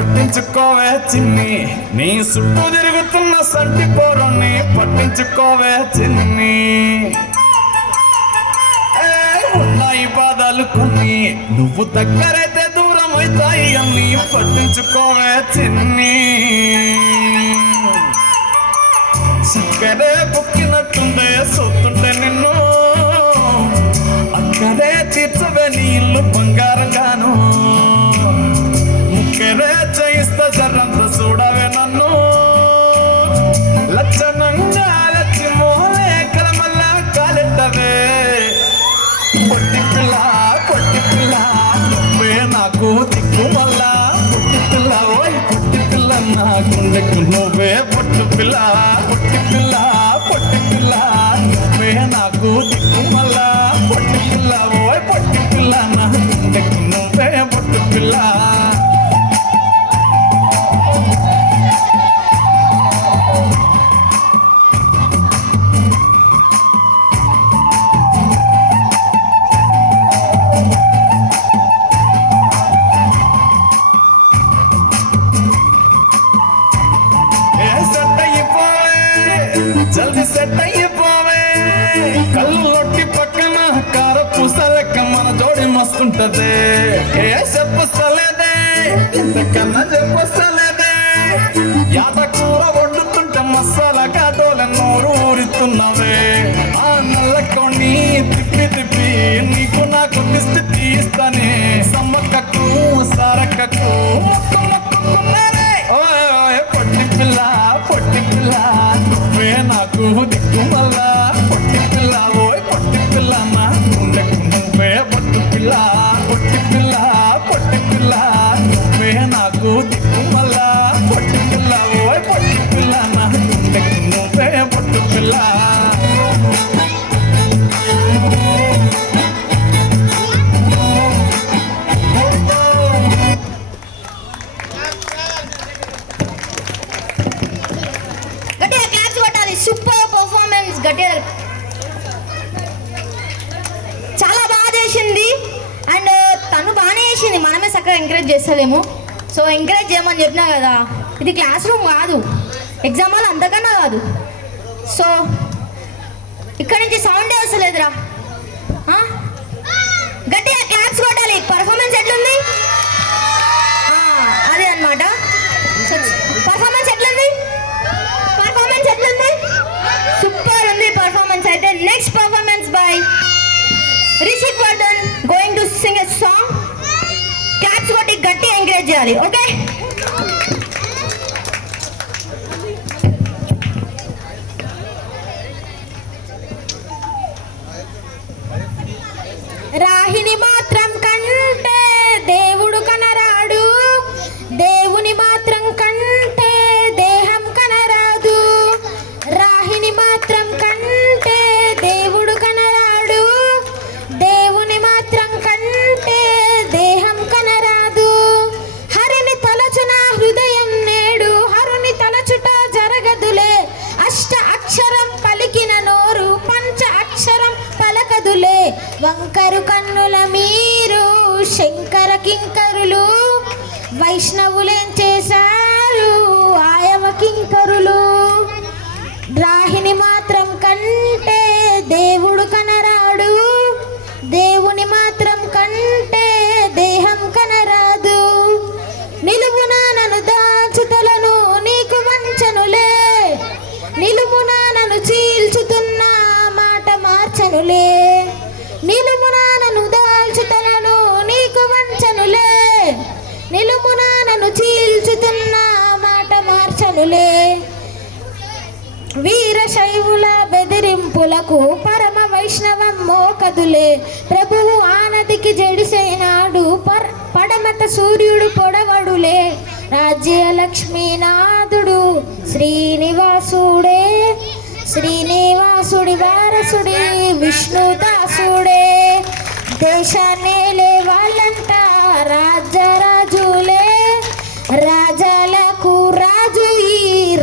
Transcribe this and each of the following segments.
పట్టించుకోవే చిన్ని, నీ చుట్టూ తిరుగుతున్న సంటి పోరుని పట్టించుకోవే చిన్ని. ఉన్నాయి బాధలు కొన్ని, నువ్వు దగ్గరైతే దూరం అవుతాయి అన్ని పట్టించుకోవే చిన్ని. చక్కరే బుక్కినట్టుండే సొత్తుంటే నిన్ను, అక్కడే తీర్చవే నీ ఇల్లు బంగారంగాను. ముక్కరే చేయిస్తా జరంత చూడవే నన్ను, లచ్చనంగా లచ్చి మోహలే కలమల్ల కాలెట్టవే. పొట్టి పిల్ల నువ్వే నాకు దిక్కు మళ్ళా. పొట్టి పిల్ల ఓయ్ పొట్టి పిల్ల నా గుండెకు నువ్వే పొట్టు పిల్ల. పొట్టి పిల్ల నువ్వే నాకు దిక్కు మళ్ళా. పొట్టి పిల్ల ఓయ్ పొట్టి పిల్ల నా గుండెకు నువ్వే పొట్టు పిల్ల. జల్ది సెట్ అయిపోవే, కళ్ళు లొట్టి పక్కన కార పూసలెక్క మన జోడి మస్తుంటదే. ఏ చెప్పలేదే ఇంతకన్నా చెప్పలేదే, యాట కూర వండుతుంటే మసాలా కాదోలే నోరు ఊరుతున్నవే. ఆ నల్లకొని తిప్పి తిప్పి నీకు నాకు దిష్టి తీస్తానే. సమ్మక్కకు సారక్కకు మొక్కుకున్నానే. ఓయ్ పొట్టి పిల్ల నువ్వే నాకు దిక్కు మళ్ళా. పొట్టి పిల్ల ఓయ్ పొట్టి పిల్ల నా గుండెకు నువ్వే పొట్టు పిల్ల. పొట్టి పిల్ల నువ్వే నాకు దిక్కు మళ్ళా. పొట్టి పిల్ల ఓయ్ పొట్టి పిల్ల నా గుండెకు నువ్వే పొట్టు పిల్ల. చాలా బాగా చేసింది. అండ్ తను బాగానే చేసింది, మనమే చక్కగా ఎంకరేజ్ చేస్తలేము. సో ఎంకరేజ్ చేయమని చెప్పినా కదా, ఇది క్లాస్ రూమ్ కాదు, ఎగ్జామ్ హాల్ అంతకన్నా కాదు. సో ఇక్కడి నుంచి సౌండే వస్తలేదురా, గట్టిగా క్లాప్స్ కొట్టాలి. పర్ఫార్మెన్స్ ఎట్లుంది? అదే అనమాట. పర్ఫార్మెన్స్ ఎట్లుంది? సూపర్ ఉంది పర్ఫార్మెన్స్ అయితే. Next performance by Rishik Vardhan going to sing a song. Claps కొట్టి గట్టి ఎంకరేజ్ చేయాలి. ఓకే, రాహిని మాత్రం కంటే దేవుడు కనరాడు, దేవుని మాత్రం కంటే దేహం కనరాదు. రాహిని మాత్రం కంటే దేవుడు కనరాడు, దేవుని మాత్రం కంటే దేహం కనరాదు. హరిని తలచున హృదయం నేడు, హరుని తలచుట జరగదులే. అష్ట అక్షరం పలికిన నోరు పంచ అక్షరం పలకదులే. వంకరు కన్నుల మీరు శంకర కింకరులు, వైష్ణవులేం చేశారు ఆయవ కింకరులు. రాహిని మాత్రం కంటే దేవుడు కనరాడు, దేవుని మాత్రం కంటే దేహం కనరాదు. నిలువున నన్ను దాచుతలను నీకు వంచనులే, నిలువున నన్ను చీల్చుతున్న మాట మార్చనులే. నిలుమున నన్ను దాల్చుతలను నీకు వంచనులే, నిలుమున నన్ను చీల్చుతున్న మాట మార్చనులే. వీరశైవుల బెదిరింపులకు పరమ వైష్ణవం మోకదులే. ప్రభువు ఆనదికి జడిసైనాడు, పడమత సూర్యుడు పొడవడులే. రాజ్యలక్ష్మీనాథుడు శ్రీనివాసుడే, శ్రీనివాసుడి వారసుడి విష్ణుదాసుడే. దేశాన్నేలే వాళ్ళంట రాజరాజులే, రాజాలకు రాజు ఈ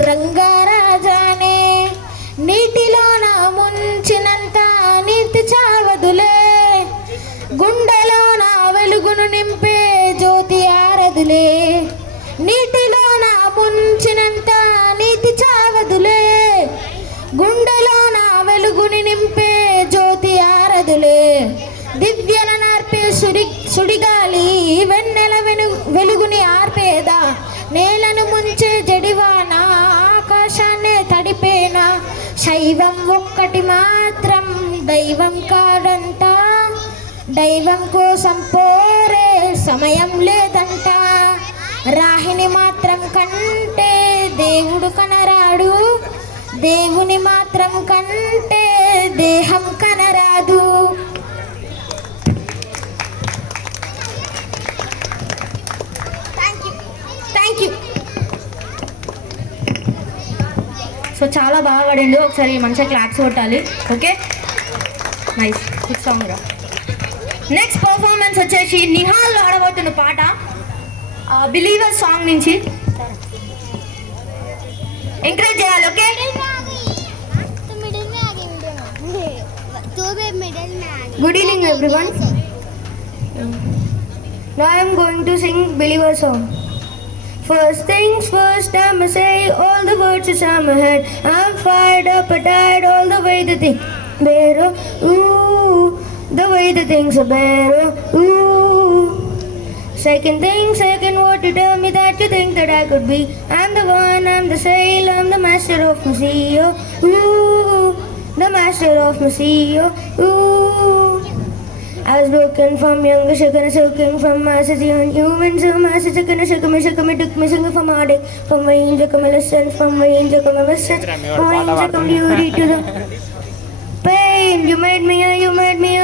రంగరాజానే. నీటిలోన ముంచినంత నీతి చావదులే, గుండెలోన వెలుగును నింపే జ్యోతి ఆరదులే. నీ ఆరదులే, గుండెలో నా వెలుగుని నింపే జ్యోతి ఆరదులే, దివ్యల నార్పే సుడిగాలి వెన్నెల వెలుగుని ఆర్పేదా, నేలను ముంచే జడివాన ఆకాశాన్నే తడిపేనా, శైవం ఒక్కటి మాత్రం దైవం కాదంట, దైవం కోసం పోరే సమయం లేదంట, రాహిని మాత్రం కంటే దేవుడు కనరాడు, దేవుని మాత్రం కంటే దేహం కనరాదు. Thank you. సో చాలా బాగా పాడిండు, ఒకసారి మంచిగా క్లాప్స్ కొట్టాలి. ఓకే, నైస్, గుడ్ సాంగ్ రా. నెక్స్ట్ పర్ఫార్మెన్స్ వచ్చేసి నిహాల్ ఆడబోతున్న పాట బిలీవర్ సాంగ్ నుంచి ఎంకరేజ్ చేయాలి. Okay, good evening everyone. Now I am going to sing believer song. First things first, I'ma say all the words is on my head. I'm fired up, I tired all the way the things better. Ooh, the way the things are better. Ooh. Second thing, second, what you tell me that you think that I could be. I'm the one, I'm the sail, I'm the master of my sea. Ooh, the master of my sea. Ooh. I was broken from younger, shaken and soaking from masses, young humans, so masses, shaken and shook me, took me, singing from heartache, from my angel come a lesson, from my angel come a message, from my angel come beauty to the pain. You made me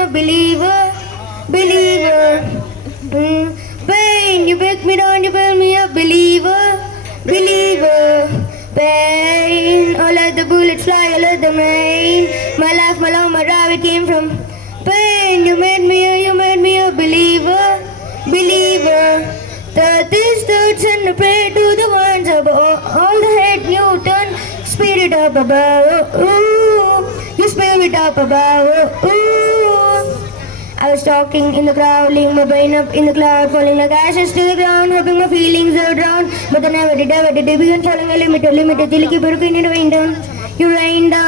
a believer, believer. Pain, you break me down, you build me a believer, believer. Pain, oh let the bullets fly, oh let them rain. My life, my love, my drive, it came from pain. You made me a believer, believer. Third thoughts and I pray to the ones above. All the hate you turn, spirit up above. Ooh, you spirit up above. Ooh. I was talking in the crowd, leaving my brain up in the cloud, falling like ashes to the ground, hoping my feelings would drown. But I never did, begin falling a limit, till you keep working in the rain down. You rain down.